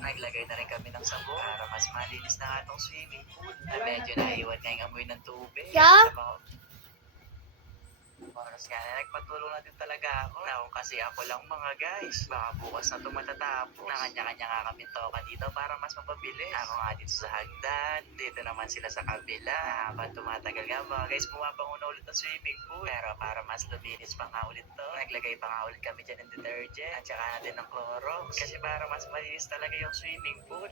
Naglagay na rin kami ng sabon para mas malinis na nga itong swimming pool na medyo naiwan nga yung amoy ng tubig. Sa mga oras nga na nagpatulong na din talaga ako. Now, kasi ako lang mga guys. Baka bukas na ito matatapos. Nakanya-kanya nga kami toka dito para mas mapabilis. Ako nga dito sa hagdan. Dito naman sila sa kabila. Habang tumatagal nga mga guys, pumapanguna ulit ang swimming pool. Pero para mas luminis pa nga ulit to, naglagay pa nga ulit kami dyan ng detergent. At saka natin ng Clorox. Kasi para mas malinis talaga yung swimming pool.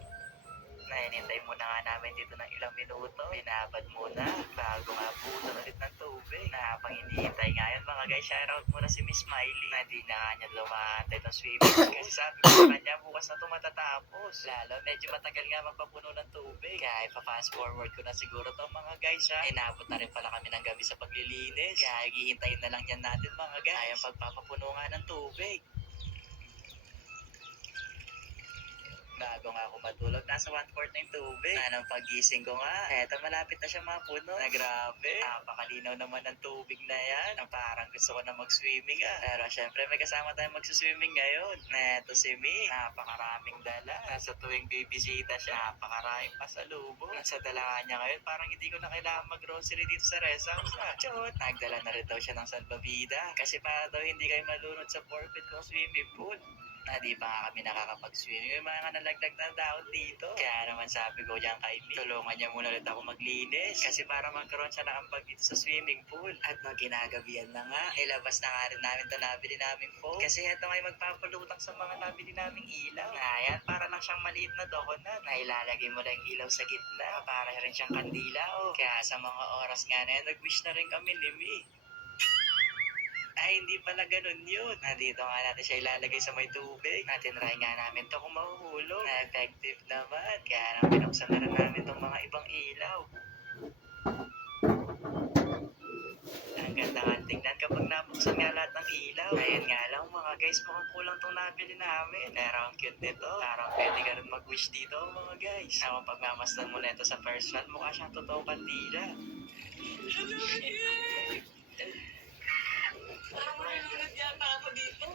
Nainintay muna nga namin dito ng ilang minuto. Binabad muna bago nga buutan ulit ng tubig. Na habang hinihintay nga yan mga guys, shoutout muna si Miss Smiley. Na di na nga niya lumahantay ng swimming. Kasi sabi ko sa kanya, bukas na ito matatapos. Lalo, medyo matagal nga magpapuno ng tubig. Kaya ipa-fast forward ko na siguro to mga guys ha. Inabot na rin pala kami ng gabi sa paglilinis. Kaya hihintayin na lang yan natin mga guys. Ang pagpapapuno nga ng tubig. Bago nga ako matulog, nasa 1/4 na yung tubig. Nang pagising ko nga, eto malapit na siya mapuno. Na grabe, napakalinaw naman ng tubig na yan. Na parang gusto ko na mag-swimming Pero syempre may kasama tayong mag-swimming ngayon. Neto si Mi, napakaraming dala. Sa tuwing bibisita siya, napakaraming pasalubong. Sa dala niya ngayon, parang hindi ko na kailangan mag-grocery dito sa Resang. Chot, nagdala na rin daw siya ng salbabida. Kasi para daw hindi kayo malunod sa forfeit kong swimming pool. Di pa nga kami nakakapag-swimming. May mga nalaglag na daon dito. Kaya naman sabi ko dyan kay Mi, tulungan niya muna ulit ako maglinis. Kasi para magkaroon siya ng ambag dito sa swimming pool. At nung ginagabihan na nga, ilabas na nga rin namin ito nabili namin phone. Kasi ito nga magpapalutang sa mga nabili naming ilaw. Ayan, para lang siyang maliit na donut na ilalagay mo lang ilaw sa gitna. Para rin siyang kandila. Kaya sa mga oras nga na yan, nag-wish na rin kami ni Mi. Ay, hindi pala ganun yun. Nandito nga natin siya ilalagay sa may tubig. Natinry nga namin to kung mahuhulog. Na-effective naman. Kaya nang binuksan na rin namin tong mga ibang ilaw. Ang ganda nga tingnan kapag nabuksan nga lahat ng ilaw. Ayan nga lang mga guys, mukhang kulang tong nabili namin. Pero ang cute nito. Parang pwede ka rin mag-wish dito mga guys. Ako pagmamasdan mo na ito sa first shot, mukha siyang totoong kandila. Parang malulunod yata ako dito.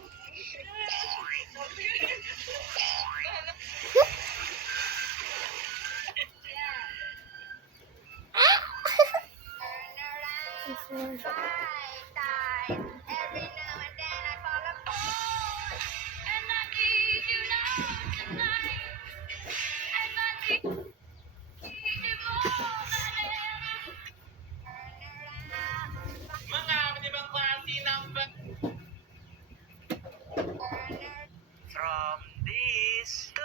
Mga ibang klase ng From this to